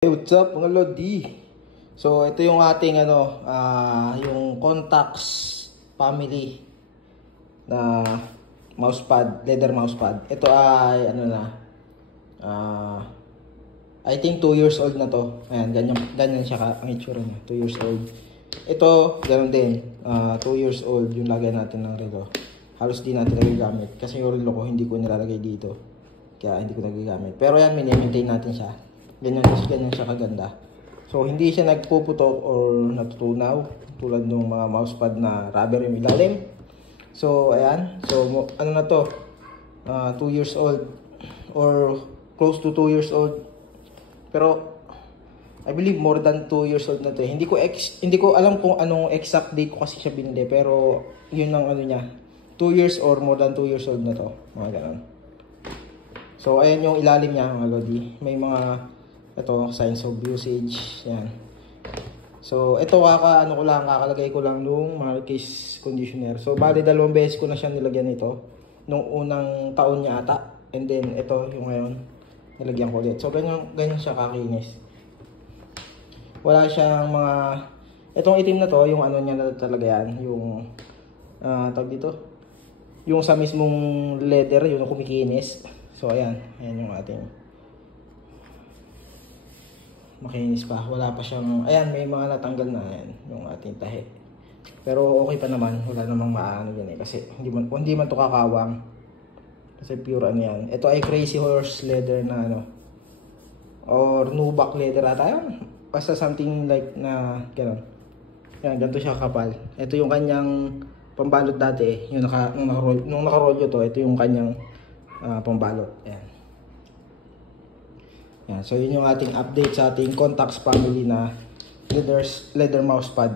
Hey, what's up mga Lodi? So ito yung ating yung Contax family na mousepad, leather mousepad. Ito ay I think 2 years old na to. Ayan, ganyan siya ang itsura niya, 2 years old. Ito, ganoon din, 2 years old yung lagay natin ng relo. Halos di natin nagagamit kasi yung relo ko hindi ko nilalagay dito. Kaya hindi ko nagagamit. Pero yan, mini-maintain natin siya. Ganyan siya kaganda. So hindi siya nagpuputok or natutunaw tulad ng mga mousepad na rubber yung ilalim. So ayan, so ano na to, 2 years old or close to 2 years old. Pero I believe more than 2 years old na to. Hindi ko alam kung anong exact date ko kasi siya binili, pero yun ang ano niya, 2 years or more than 2 years old na to, mga ganun. So ayan yung ilalim niya mga Lodi. May mga signs of usage, yan. So ito kakalagay ko lang nung Marquez conditioner. So bali 2 beses ko na siya nilagyan ito nung unang taon niya ata, and then ito yung ngayon nilagyan ko ulit. So ganyan siya kakinis. Wala siyang mga itong itim na to, yung ano niya na talaga yan, yung tawag dito, yung sa mismong leather, yung kumikinis. So ayan yung ating makinis pa, wala pa siyang, ayan, may mga natanggal na yan yung ating tahi, pero okay pa naman, wala namang maano yan kasi hindi man to kakawang kasi pure ano yan. Ito ay Crazy Horse leather na or Nubuck leather ata yan, basta something like na gano'n. Yan, ganito siya kapal. Ito yung kanyang pambalot dati, yung nung nakarolyo to, ito yung kanyang pambalot. Yan. So yun yung ating update sa ating Contax family na leather mousepad.